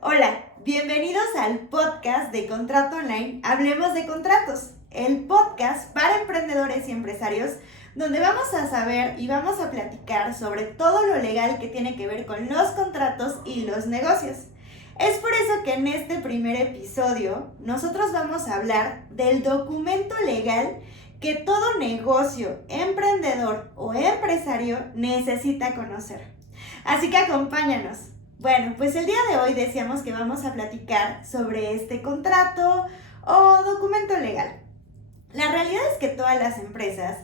Hola, bienvenidos al podcast de Contrato Online Hablemos de Contratos, el podcast para emprendedores y empresarios donde vamos a saber y vamos a platicar sobre todo lo legal que tiene que ver con los contratos y los negocios. Es por eso que en este primer episodio nosotros vamos a hablar del documento legal que todo negocio, emprendedor o empresario necesita conocer. Así que acompáñanos. Bueno, pues el día de hoy decíamos que vamos a platicar sobre este contrato o documento legal. La realidad es que todas las empresas,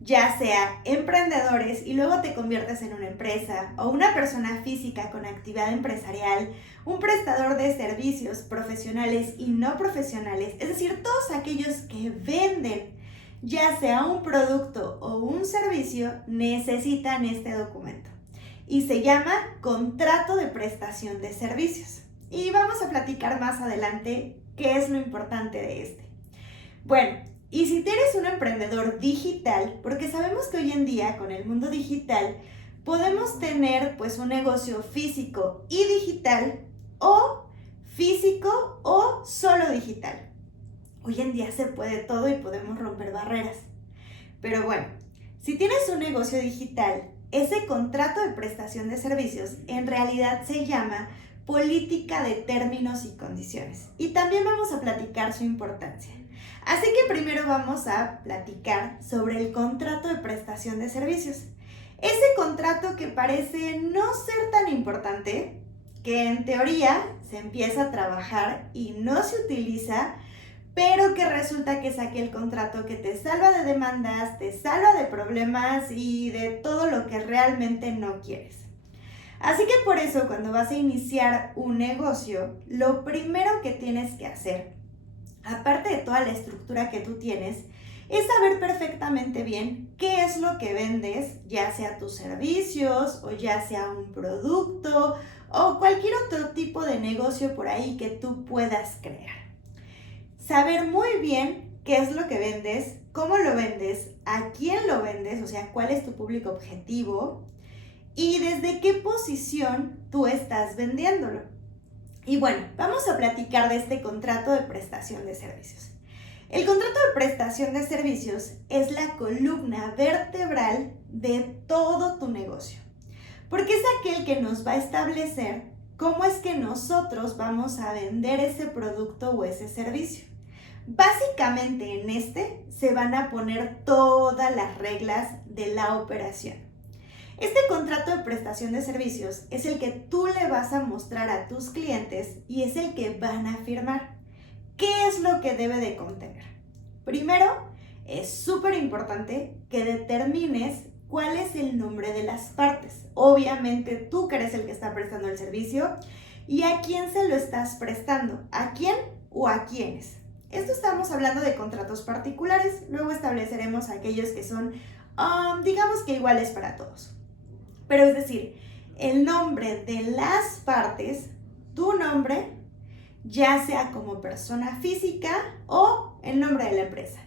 ya sea emprendedores y luego te conviertes en una empresa o una persona física con actividad empresarial, un prestador de servicios profesionales y no profesionales, es decir, todos aquellos que venden ya sea un producto o un servicio, necesitan este documento. Y se llama contrato de prestación de servicios. Y vamos a platicar más adelante qué es lo importante de este. Bueno, y si eres un emprendedor digital, porque sabemos que hoy en día con el mundo digital podemos tener pues un negocio físico y digital o físico o solo digital. Hoy en día se puede todo y podemos romper barreras. Pero bueno, si tienes un negocio digital, ese contrato de prestación de servicios en realidad se llama política de términos y condiciones. Y también vamos a platicar su importancia. Así que primero vamos a platicar sobre el contrato de prestación de servicios. Ese contrato que parece no ser tan importante, que en teoría se empieza a trabajar y no se utiliza, pero que resulta que es aquel contrato que te salva de demandas, te salva de problemas y de todo lo que realmente no quieres. Así que por eso cuando vas a iniciar un negocio, lo primero que tienes que hacer, aparte de toda la estructura que tú tienes, es saber perfectamente bien qué es lo que vendes, ya sea tus servicios o ya sea un producto o cualquier otro tipo de negocio por ahí que tú puedas crear. Saber muy bien qué es lo que vendes, cómo lo vendes, a quién lo vendes, o sea, cuál es tu público objetivo y desde qué posición tú estás vendiéndolo. Y bueno, vamos a platicar de este contrato de prestación de servicios. El contrato de prestación de servicios es la columna vertebral de todo tu negocio, porque es aquel que nos va a establecer cómo es que nosotros vamos a vender ese producto o ese servicio. Básicamente en este se van a poner todas las reglas de la operación. Este contrato de prestación de servicios es el que tú le vas a mostrar a tus clientes y es el que van a firmar. ¿Qué es lo que debe de contener? Primero, es súper importante que determines cuál es el nombre de las partes. Obviamente tú que eres el que está prestando el servicio y a quién se lo estás prestando, a quién o a quiénes. Esto estamos hablando de contratos particulares, luego estableceremos aquellos que son, digamos que iguales para todos. Pero es decir, el nombre de las partes, tu nombre, ya sea como persona física o el nombre de la empresa.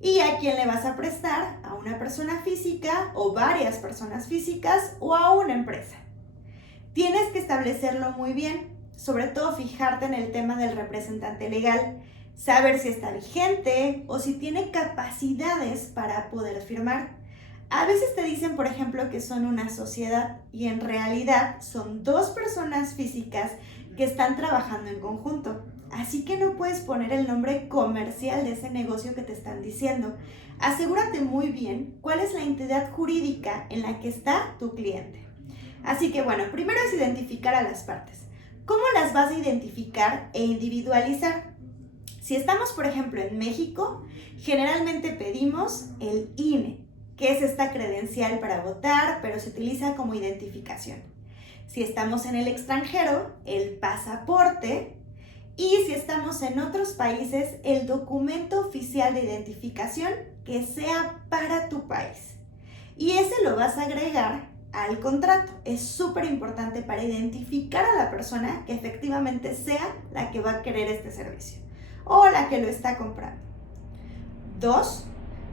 ¿Y a quién le vas a prestar? ¿A una persona física o varias personas físicas o a una empresa? Tienes que establecerlo muy bien, sobre todo fijarte en el tema del representante legal, saber si está vigente o si tiene capacidades para poder firmar. A veces te dicen, por ejemplo, que son una sociedad y en realidad son dos personas físicas que están trabajando en conjunto. Así que no puedes poner el nombre comercial de ese negocio que te están diciendo. Asegúrate muy bien cuál es la entidad jurídica en la que está tu cliente. Así que bueno, primero es identificar a las partes. ¿Cómo las vas a identificar e individualizar? Si estamos, por ejemplo, en México, generalmente pedimos el INE, que es esta credencial para votar, pero se utiliza como identificación. Si estamos en el extranjero, el pasaporte. Y si estamos en otros países, el documento oficial de identificación que sea para tu país. Y ese lo vas a agregar al contrato. Es súper importante para identificar a la persona que efectivamente sea la que va a querer este servicio o la que lo está comprando. 2,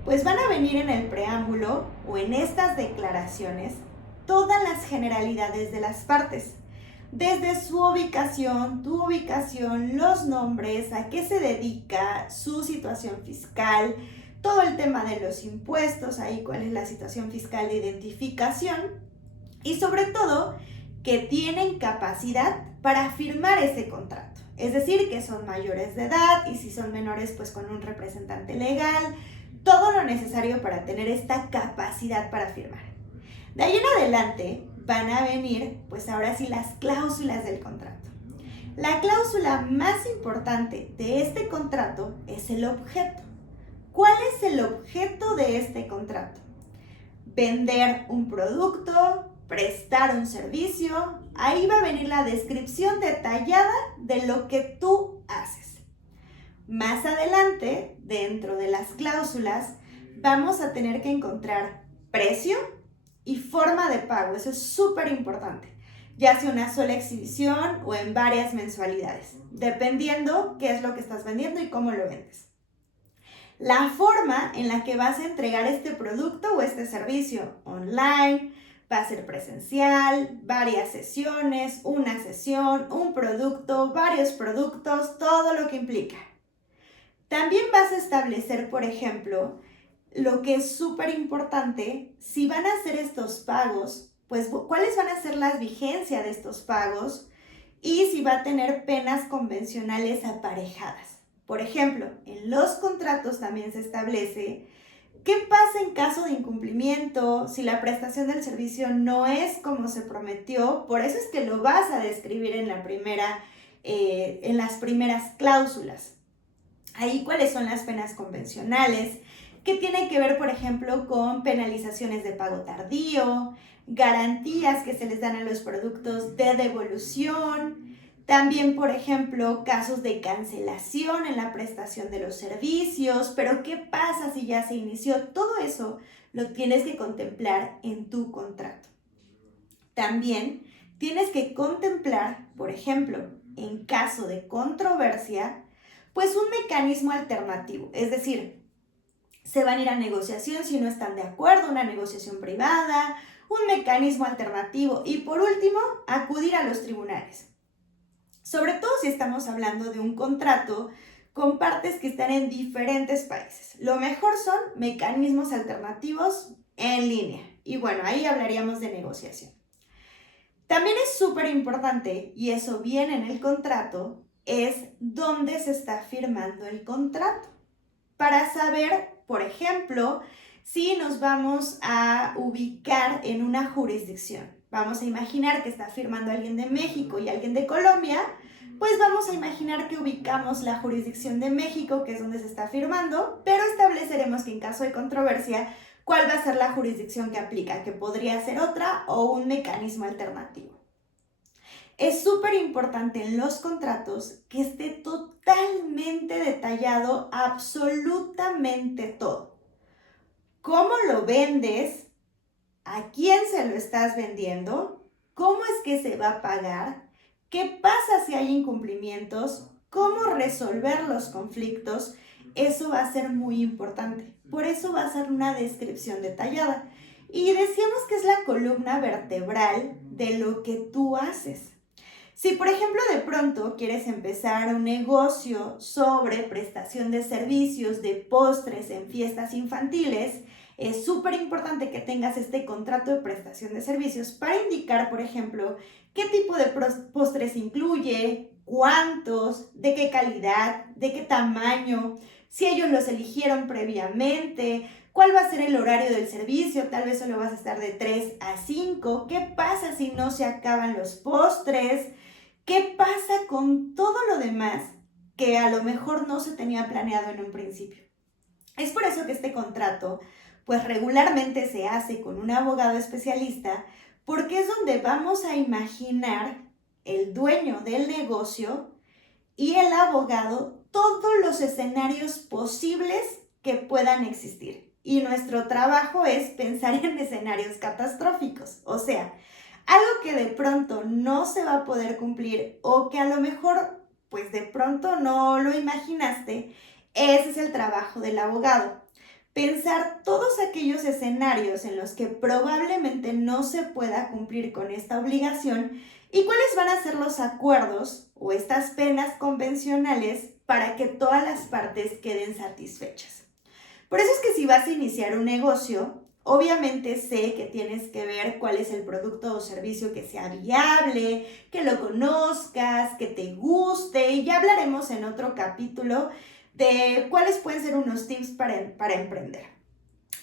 pues van a venir en el preámbulo o en estas declaraciones todas las generalidades de las partes. desde su ubicación, tu ubicación, los nombres, a qué se dedica, su situación fiscal, todo el tema de los impuestos, ahí cuál es la situación fiscal de identificación y sobre todo que tienen capacidad para firmar ese contrato. Es decir, que son mayores de edad y si son menores, pues con un representante legal, todo lo necesario para tener esta capacidad para firmar. De ahí en adelante van a venir, pues ahora sí, las cláusulas del contrato. La cláusula más importante de este contrato es el objeto. ¿Cuál es el objeto de este contrato? Vender un producto, prestar un servicio, ahí va a venir la descripción detallada de lo que tú haces. Más adelante, dentro de las cláusulas, vamos a tener que encontrar precio y forma de pago. Eso es súper importante, ya sea una sola exhibición o en varias mensualidades, dependiendo qué es lo que estás vendiendo y cómo lo vendes. La forma en la que vas a entregar este producto o este servicio online, va a ser presencial, varias sesiones, una sesión, un producto, varios productos, todo lo que implica. También vas a establecer, por ejemplo, lo que es súper importante, si van a hacer estos pagos, pues cuáles van a ser las vigencias de estos pagos y si va a tener penas convencionales aparejadas. Por ejemplo, en los contratos también se establece qué pasa en caso de incumplimiento, si la prestación del servicio no es como se prometió. Por eso es que lo vas a describir en las primeras cláusulas. Ahí cuáles son las penas convencionales, que tiene que ver, por ejemplo, con penalizaciones de pago tardío, garantías que se les dan a los productos de devolución, también, por ejemplo, casos de cancelación en la prestación de los servicios, pero ¿qué pasa si ya se inició? Todo eso lo tienes que contemplar en tu contrato. También tienes que contemplar, por ejemplo, en caso de controversia, pues un mecanismo alternativo, es decir, se van a ir a negociación si no están de acuerdo, una negociación privada, un mecanismo alternativo y por último, acudir a los tribunales. Sobre todo si estamos hablando de un contrato con partes que están en diferentes países. Lo mejor son mecanismos alternativos en línea. Y bueno, ahí hablaríamos de negociación. También es súper importante, y eso viene en el contrato, es dónde se está firmando el contrato. Para saber, por ejemplo, si nos vamos a ubicar en una jurisdicción. Vamos a imaginar que está firmando alguien de México y alguien de Colombia, pues vamos a imaginar que ubicamos la jurisdicción de México, que es donde se está firmando, pero estableceremos que en caso de controversia, ¿cuál va a ser la jurisdicción que aplica? Que podría ser otra o un mecanismo alternativo. Es súper importante en los contratos que esté totalmente detallado absolutamente todo. ¿Cómo lo vendes? ¿A quién se lo estás vendiendo? ¿Cómo es que se va a pagar? ¿Qué pasa si hay incumplimientos? ¿Cómo resolver los conflictos? Eso va a ser muy importante. Por eso va a ser una descripción detallada. Y decíamos que es la columna vertebral de lo que tú haces. Si, por ejemplo, de pronto quieres empezar un negocio sobre prestación de servicios de postres en fiestas infantiles, es súper importante que tengas este contrato de prestación de servicios para indicar, por ejemplo, qué tipo de postres incluye, cuántos, de qué calidad, de qué tamaño, si ellos los eligieron previamente, cuál va a ser el horario del servicio, tal vez solo vas a estar de 3 a 5, qué pasa si no se acaban los postres, qué pasa con todo lo demás que a lo mejor no se tenía planeado en un principio. Es por eso que este contrato pues regularmente se hace con un abogado especialista, porque es donde vamos a imaginar el dueño del negocio y el abogado todos los escenarios posibles que puedan existir. Y nuestro trabajo es pensar en escenarios catastróficos, o sea, algo que de pronto no se va a poder cumplir o que a lo mejor pues de pronto no lo imaginaste. Ese es el trabajo del abogado. Pensar todos aquellos escenarios en los que probablemente no se pueda cumplir con esta obligación ¿Y cuáles van a ser los acuerdos o estas penas convencionales para que todas las partes queden satisfechas? Por eso es que si vas a iniciar un negocio, obviamente sé que tienes que ver cuál es el producto o servicio que sea viable, que lo conozcas, que te guste, y ya hablaremos en otro capítulo de cuáles pueden ser unos tips para emprender.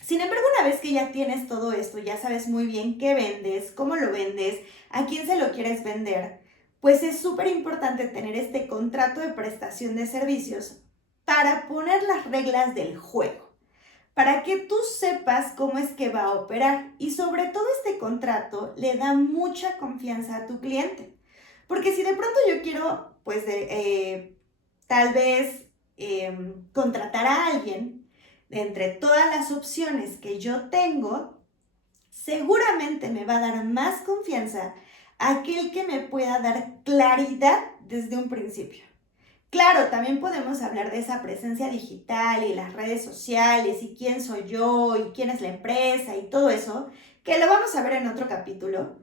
Sin embargo, una vez que ya tienes todo esto, ya sabes muy bien qué vendes, cómo lo vendes, a quién se lo quieres vender, pues es súper importante tener este contrato de prestación de servicios para poner las reglas del juego, para que tú sepas cómo es que va a operar. Y sobre todo este contrato le da mucha confianza a tu cliente. Porque si de pronto yo quiero, pues, tal vez contratar a alguien, de entre todas las opciones que yo tengo, seguramente me va a dar más confianza aquel que me pueda dar claridad desde un principio. Claro, también podemos hablar de esa presencia digital y las redes sociales y quién soy yo y quién es la empresa y todo eso, que lo vamos a ver en otro capítulo,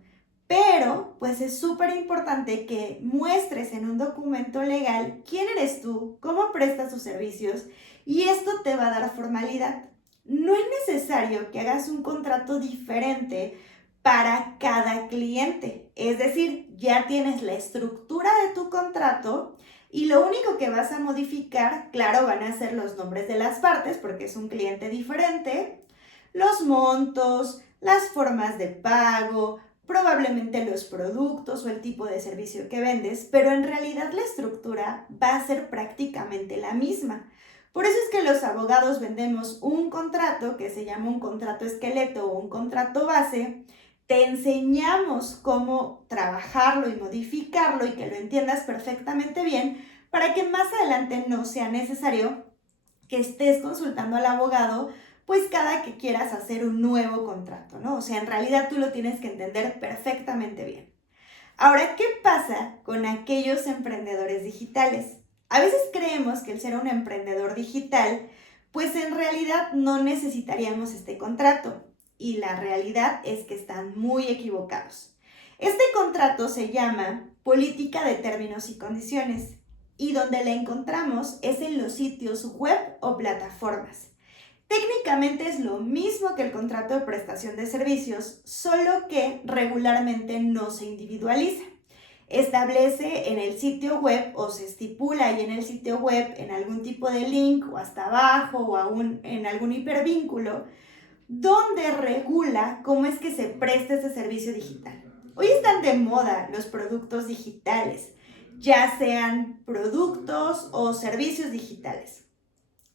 pero pues es súper importante que muestres en un documento legal quién eres tú, cómo prestas tus servicios y esto te va a dar formalidad. No es necesario que hagas un contrato diferente para cada cliente, es decir, ya tienes la estructura de tu contrato y lo único que vas a modificar, claro, van a ser los nombres de las partes porque es un cliente diferente, los montos, las formas de pago, probablemente los productos o el tipo de servicio que vendes, pero en realidad la estructura va a ser prácticamente la misma. Por eso es que los abogados vendemos un contrato que se llama un contrato esqueleto o un contrato base. Te enseñamos cómo trabajarlo y modificarlo y que lo entiendas perfectamente bien para que más adelante no sea necesario que estés consultando al abogado pues cada que quieras hacer un nuevo contrato, ¿no? O sea, en realidad tú lo tienes que entender perfectamente bien. Ahora, ¿qué pasa con aquellos emprendedores digitales? A veces creemos que el ser un emprendedor digital, pues en realidad no necesitaríamos este contrato. Y la realidad es que están muy equivocados. Este contrato se llama Política de Términos y Condiciones y donde la encontramos es en los sitios web o plataformas. Técnicamente es lo mismo que el contrato de prestación de servicios, solo que regularmente no se individualiza. Establece en el sitio web o se estipula ahí en el sitio web en algún tipo de link o hasta abajo o aún en algún hipervínculo donde regula cómo es que se presta ese servicio digital. Hoy están de moda los productos digitales, ya sean productos o servicios digitales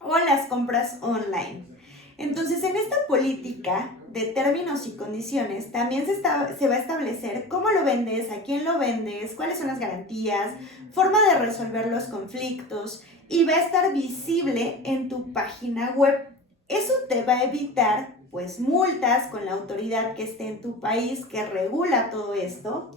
o las compras online. Entonces, en esta política de términos y condiciones también se va a establecer cómo lo vendes, a quién lo vendes, cuáles son las garantías, forma de resolver los conflictos y va a estar visible en tu página web. Eso te va a evitar pues multas con la autoridad que esté en tu país que regula todo esto.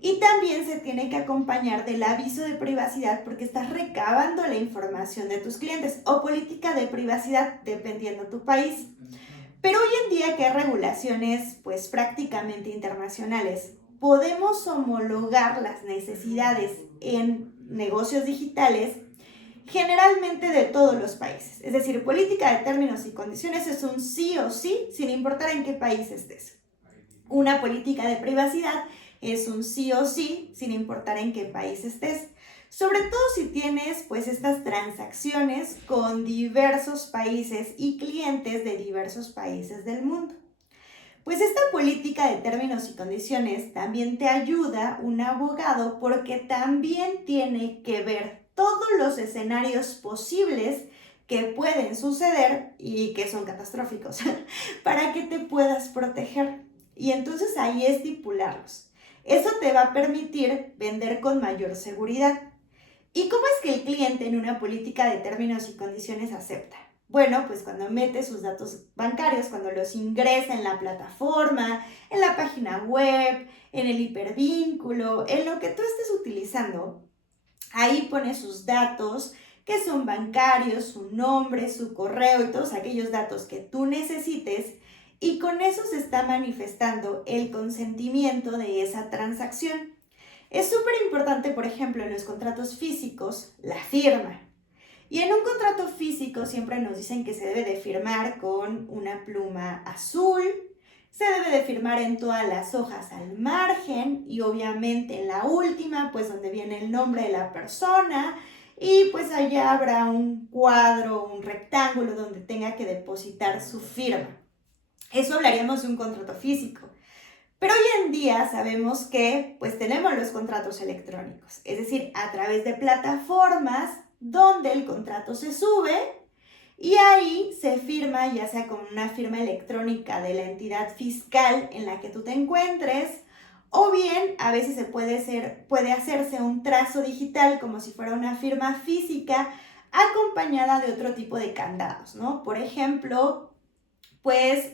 Y también se tiene que acompañar del aviso de privacidad porque estás recabando la información de tus clientes o política de privacidad dependiendo tu país. Pero hoy en día que hay regulaciones pues prácticamente internacionales, podemos homologar las necesidades en negocios digitales generalmente de todos los países. Es decir, política de términos y condiciones es un sí o sí sin importar en qué país estés. Una política de privacidad es un sí o sí, sin importar en qué país estés. Sobre todo si tienes pues estas transacciones con diversos países y clientes de diversos países del mundo. Pues esta política de términos y condiciones también te ayuda un abogado porque también tiene que ver todos los escenarios posibles que pueden suceder y que son catastróficos para que te puedas proteger. Y entonces ahí estipularlos. Eso te va a permitir vender con mayor seguridad. ¿Y cómo es que el cliente en una política de términos y condiciones acepta? Bueno, pues cuando mete sus datos bancarios, cuando los ingresa en la plataforma, en la página web, en el hipervínculo, en lo que tú estés utilizando, ahí pone sus datos que son bancarios, su nombre, su correo y todos aquellos datos que tú necesites y con eso se está manifestando el consentimiento de esa transacción. Es súper importante, por ejemplo, en los contratos físicos, la firma. Y en un contrato físico siempre nos dicen que se debe de firmar con una pluma azul, se debe de firmar en todas las hojas al margen y obviamente en la última, pues donde viene el nombre de la persona y pues allá habrá un cuadro, un rectángulo donde tenga que depositar su firma. Eso hablaríamos de un contrato físico. Pero hoy en día sabemos que pues tenemos los contratos electrónicos, es decir, a través de plataformas donde el contrato se sube y ahí se firma ya sea con una firma electrónica de la entidad fiscal en la que tú te encuentres o bien a veces puede hacerse un trazo digital como si fuera una firma física acompañada de otro tipo de candados, ¿no? Por ejemplo, pues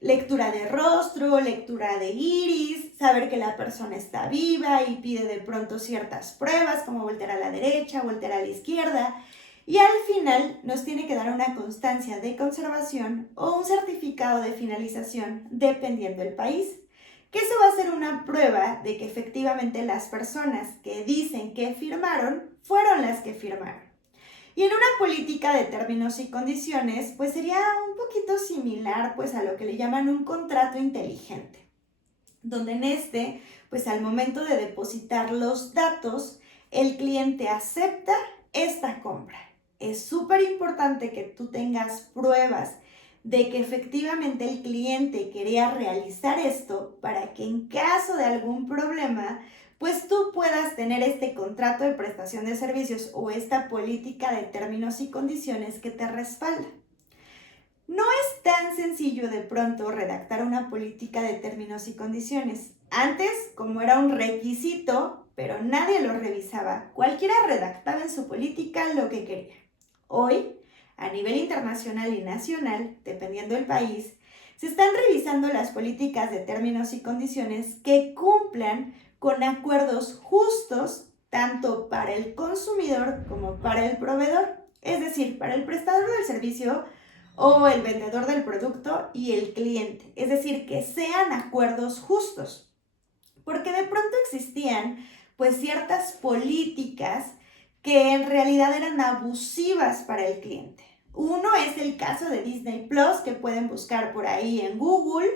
lectura de rostro, lectura de iris, saber que la persona está viva y pide de pronto ciertas pruebas como voltear a la derecha, voltear a la izquierda. Y al final nos tiene que dar una constancia de conservación o un certificado de finalización dependiendo del país. Que eso va a ser una prueba de que efectivamente las personas que dicen que firmaron fueron las que firmaron. Y en una política de términos y condiciones, pues sería un poquito similar pues a lo que le llaman un contrato inteligente, donde en este, pues al momento de depositar los datos, el cliente acepta esta compra. Es súper importante que tú tengas pruebas de que efectivamente el cliente quería realizar esto para que en caso de algún problema, pues tú puedas tener este contrato de prestación de servicios o esta política de términos y condiciones que te respalda. No es tan sencillo de pronto redactar una política de términos y condiciones. Antes, como era un requisito, pero nadie lo revisaba, cualquiera redactaba en su política lo que quería. Hoy, a nivel internacional y nacional, dependiendo del país, se están revisando las políticas de términos y condiciones que cumplan con acuerdos justos tanto para el consumidor como para el proveedor, es decir, para el prestador del servicio o el vendedor del producto y el cliente, es decir, que sean acuerdos justos, porque de pronto existían pues ciertas políticas que en realidad eran abusivas para el cliente. Uno es el caso de Disney Plus, que pueden buscar por ahí en Google,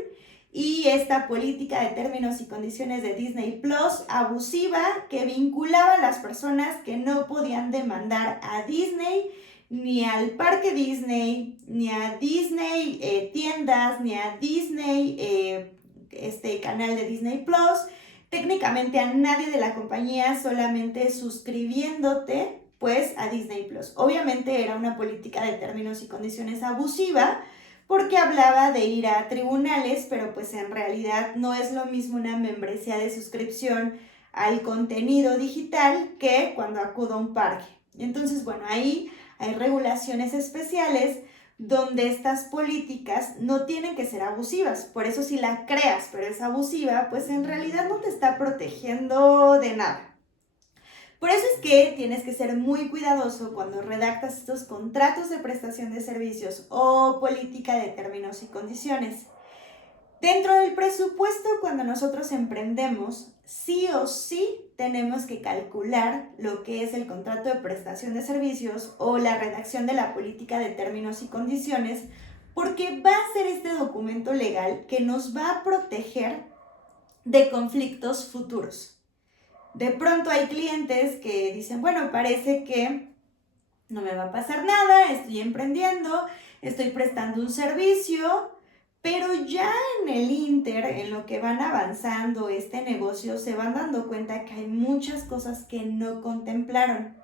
y esta política de términos y condiciones de Disney Plus abusiva que vinculaba a las personas que no podían demandar a Disney, ni al parque Disney, ni a Disney tiendas, ni a Disney, canal de Disney Plus, técnicamente a nadie de la compañía, solamente suscribiéndote pues a Disney Plus. Obviamente era una política de términos y condiciones abusiva porque hablaba de ir a tribunales, pero pues en realidad no es lo mismo una membresía de suscripción al contenido digital que cuando acudo a un parque. Entonces, bueno, ahí hay regulaciones especiales donde estas políticas no tienen que ser abusivas. Por eso si la creas pero es abusiva, pues en realidad no te está protegiendo de nada. Por eso es que tienes que ser muy cuidadoso cuando redactas estos contratos de prestación de servicios o política de términos y condiciones. Dentro del presupuesto, cuando nosotros emprendemos, sí o sí tenemos que calcular lo que es el contrato de prestación de servicios o la redacción de la política de términos y condiciones, porque va a ser este documento legal que nos va a proteger de conflictos futuros. De pronto hay clientes que dicen, bueno, parece que no me va a pasar nada, estoy emprendiendo, estoy prestando un servicio, pero ya en el inter, en lo que van avanzando este negocio, se van dando cuenta que hay muchas cosas que no contemplaron.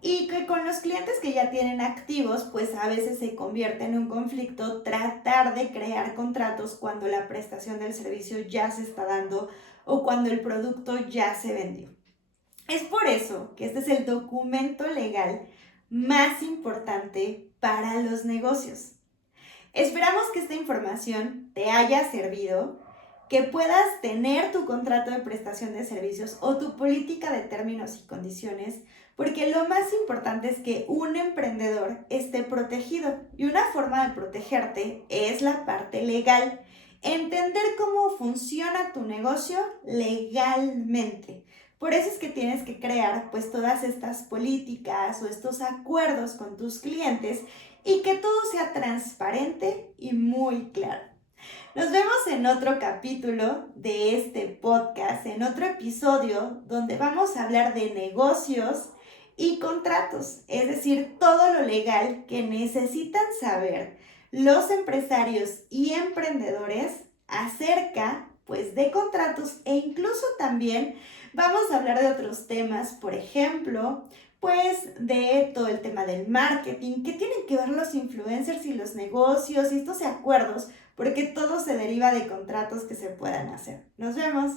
Y que con los clientes que ya tienen activos, pues a veces se convierte en un conflicto tratar de crear contratos cuando la prestación del servicio ya se está dando o cuando el producto ya se vendió. Es por eso que este es el documento legal más importante para los negocios. Esperamos que esta información te haya servido, que puedas tener tu contrato de prestación de servicios o tu política de términos y condiciones, porque lo más importante es que un emprendedor esté protegido y una forma de protegerte es la parte legal entender cómo funciona tu negocio legalmente. Por eso es que tienes que crear pues todas estas políticas o estos acuerdos con tus clientes y que todo sea transparente y muy claro. Nos vemos en otro capítulo de este podcast, en otro episodio donde vamos a hablar de negocios y contratos, es decir, todo lo legal que necesitan saber los empresarios y emprendedores acerca pues de contratos, e incluso también vamos a hablar de otros temas, por ejemplo, pues de todo el tema del marketing, qué tienen que ver los influencers y los negocios y estos acuerdos, porque todo se deriva de contratos que se puedan hacer. Nos vemos.